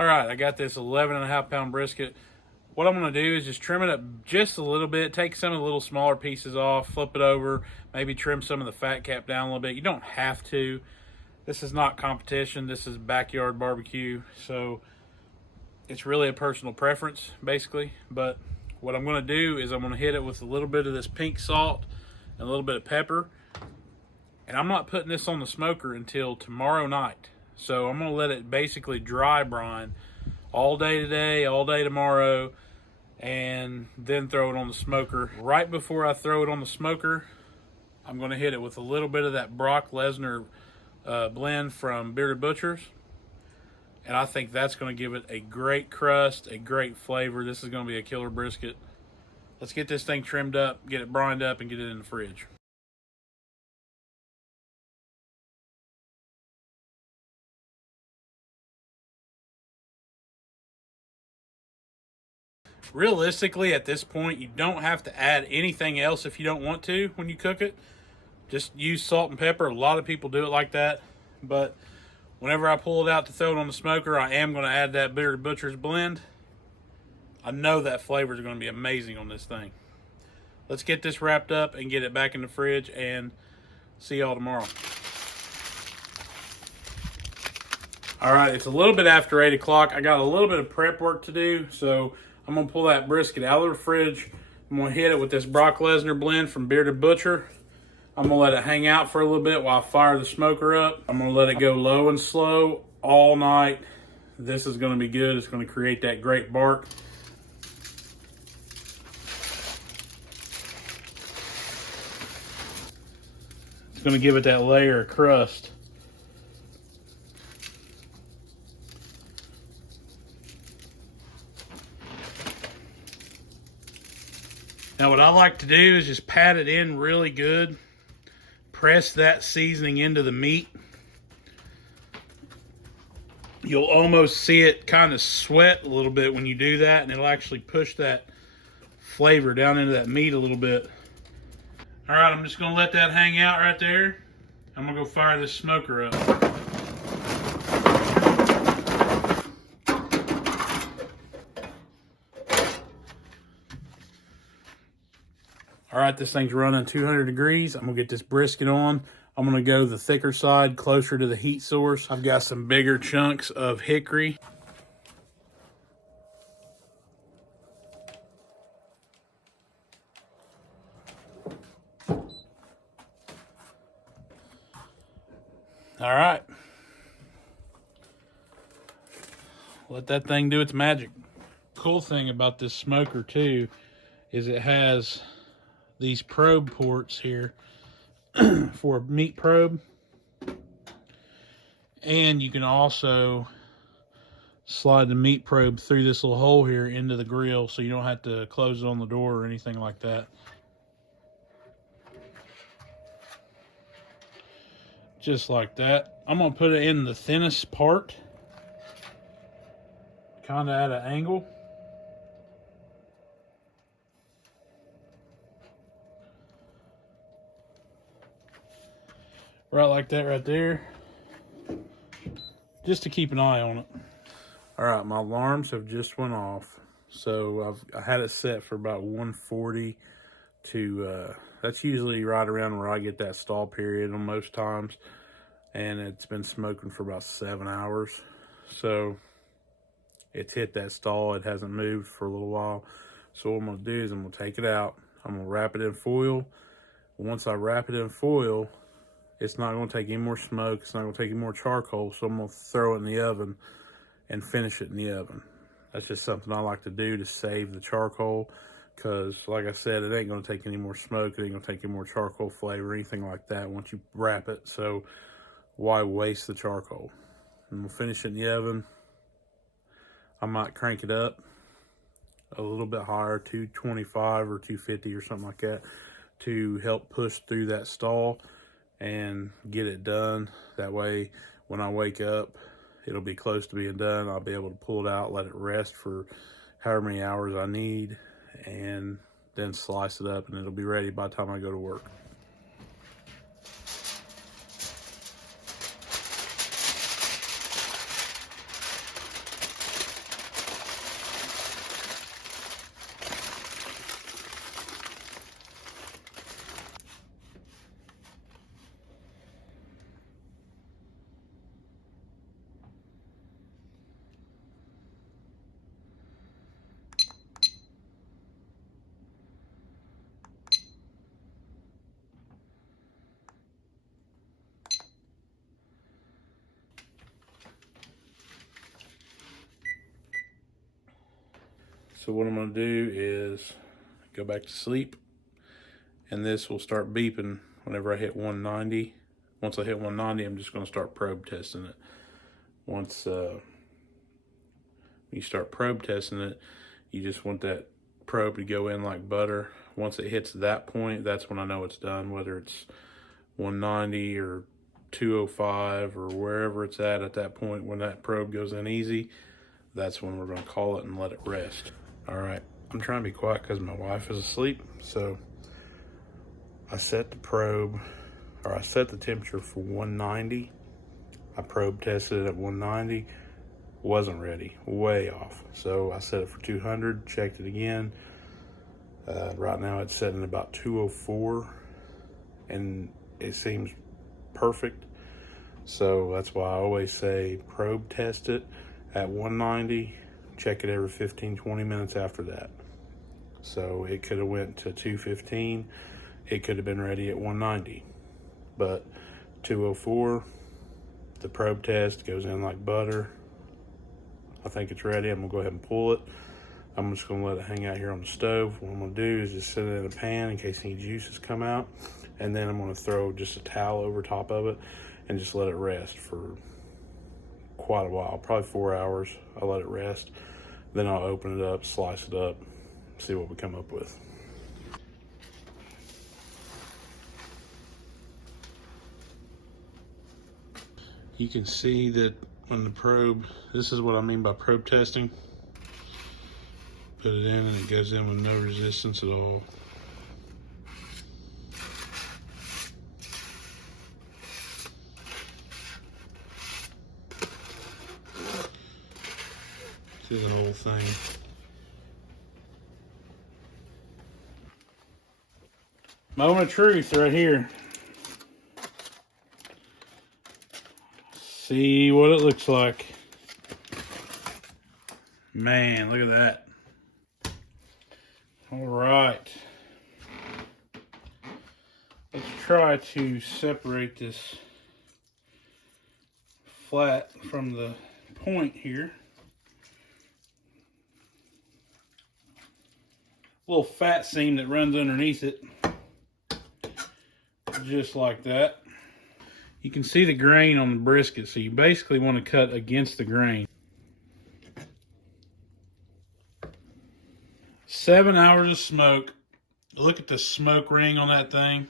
All right, I got this 11.5 pound brisket. What I'm going to do is just trim it up just a little bit, take some of the little smaller pieces off, flip it over, maybe trim some of the fat cap down a little bit. You don't have to. This is not competition. This is backyard barbecue. So it's really a personal preference, basically. But what I'm going to do is I'm going to hit it with a little bit of this pink salt and a little bit of pepper. And I'm not putting this on the smoker until tomorrow night. So I'm going to let it basically dry brine all day today, all day tomorrow, and then throw it on the smoker. Right before I throw it on the smoker, I'm going to hit it with a little bit of that Brock Lesnar blend from Bearded Butchers. And I think that's going to give it a great crust, a great flavor. This is going to be a killer brisket. Let's get this thing trimmed up, get it brined up, and get it in the fridge. Realistically, at this point, you don't have to add anything else if you don't want to when you cook it. Just use salt and pepper. A lot of people do it like that. But whenever I pull it out to throw it on the smoker, I am going to add that Bearded Butchers blend. I know that flavor is going to be amazing on this thing. Let's get this wrapped up and get it back in the fridge, and see y'all tomorrow. All right, it's a little bit after 8 o'clock. I got a little bit of prep work to do, so I'm going to pull that brisket out of the fridge. I'm going to hit it with this Brock Lesnar blend from Bearded Butcher. I'm going to let it hang out for a little bit while I fire the smoker up. I'm going to let it go low and slow all night. This is going to be good. It's going to create that great bark. It's going to give it that layer of crust. Now what I like to do is just pat it in really good. Press that seasoning into the meat. You'll almost see it kind of sweat a little bit when you do that, and it'll actually push that flavor down into that meat a little bit. All right, I'm just gonna let that hang out right there. I'm gonna go fire this smoker up. All right, this thing's running 200 degrees. I'm gonna get this brisket on. I'm gonna go the thicker side, closer to the heat source. I've got some bigger chunks of hickory. All right. Let that thing do its magic. Cool thing about this smoker too is it has these probe ports here for a meat probe, and you can also slide the meat probe through this little hole here into the grill, so you don't have to close it on the door or anything like that. Just like that. I'm gonna put it in the thinnest part, kind of at an angle. Right like that right there. Just to keep an eye on it. All right, my alarms have just went off. So I had it set for about 1:40 to, that's usually right around where I get that stall period on most times. And it's been smoking for about 7 hours. So it's hit that stall. It hasn't moved for a little while. So what I'm gonna do is I'm gonna take it out. I'm gonna wrap it in foil. Once I wrap it in foil, it's not going to take any more smoke. It's not going to take any more charcoal. So I'm going to throw it in the oven and finish it in the oven. That's just something I like to do to save the charcoal. Because, like I said, it ain't going to take any more smoke. It ain't going to take any more charcoal flavor or anything like that once you wrap it. So why waste the charcoal? And we'll finish it in the oven. I might crank it up a little bit higher, 225 or 250 or something like that, to help push through that stall and get it done. That way, when I wake up, it'll be close to being done. I'll be able to pull it out, let it rest for however many hours I need, and then slice it up, and it'll be ready by the time I go to work. So what I'm going to do is go back to sleep, and this will start beeping whenever I hit 190. Once I hit 190, I'm just going to start probe testing it. Once you start probe testing it, you just want that probe to go in like butter. Once it hits that point, that's when I know it's done, whether it's 190 or 205 or wherever it's at that point. When that probe goes in easy, that's when we're going to call it and let it rest. All right, I'm trying to be quiet because my wife is asleep. So I set the probe, or I set the temperature for 190. I probe tested it at 190. Wasn't ready, way off. So I set it for 200, checked it again. Right now it's setting about 204, and it seems perfect. So that's why I always say probe test it at 190, check it every 15-20 minutes after that. So it could have went to 215, it could have been ready at 190, but 204, the probe test goes in like butter. I think it's ready. I'm gonna go ahead and pull it. I'm just gonna let it hang out here on the stove. What I'm gonna do is just set it in a pan in case any juices come out, and then I'm gonna throw just a towel over top of it and just let it rest for quite a while, probably 4 hours. I'll let it rest, then I'll open it up, slice it up, see what we come up with. You can see that when the probe, this is what I mean by probe testing. Put it in and it goes in with no resistance at all. See the whole thing. Moment of truth right here. See what it looks like. Man, look at that. All right. Let's try to separate this flat from the point here. Little fat seam that runs underneath it. Just like that. You can see the grain on the brisket, so you basically want to cut against the grain. 7 hours of smoke. Look at the smoke ring on that thing.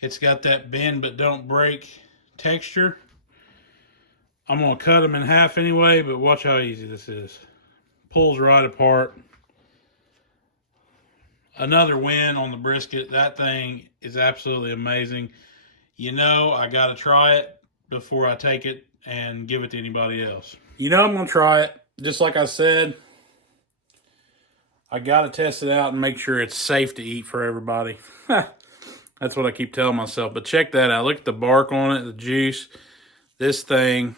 It's got that bend but don't break texture. I'm going to cut them in half anyway, but watch how easy this is. Pulls right apart. Another win on the brisket. That thing is absolutely amazing. You know, I got to try it before I take it and give it to anybody else. You know I'm going to try it. Just like I said, I got to test it out and make sure it's safe to eat for everybody. That's what I keep telling myself. But check that out. Look at the bark on it, the juice. This thing,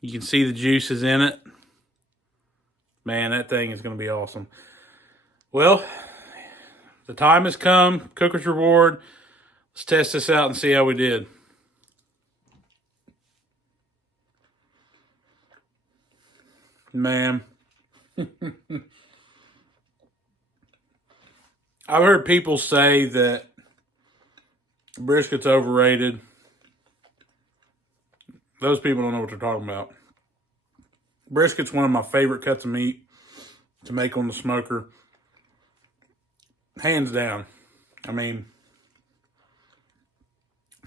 you can see the juices in it. Man, that thing is going to be awesome. Well, the time has come. Cooker's Reward. Let's test this out and see how we did. Man. I've heard people say that brisket's overrated. Those people don't know what they're talking about. Brisket's one of my favorite cuts of meat to make on the smoker. Hands down. I mean,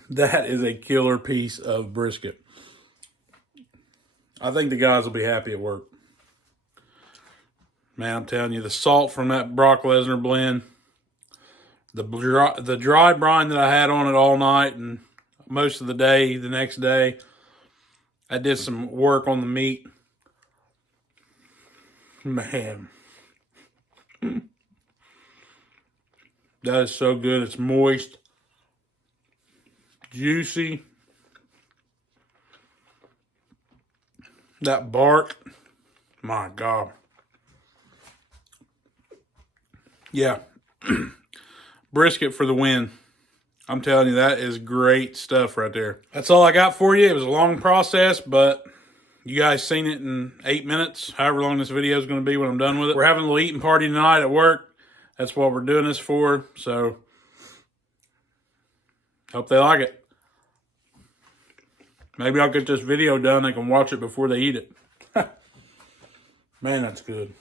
that is a killer piece of brisket. I think the guys will be happy at work. Man, I'm telling you, the salt from that Brock Lesnar blend, the dry brine that I had on it all night and most of the day, the next day, I did some work on the meat. Man. That is so good. It's moist, juicy. That bark, my God. Yeah. Brisket for the win. I'm telling you, that is great stuff right there. That's all I got for you. It was a long process, but You guys seen it in 8 minutes, however long this video is going to be when I'm done with it. We're having a little eating party tonight at work. That's what we're doing this for. So, hope they like it. Maybe I'll get this video done. They can watch it before they eat it. Man, that's good.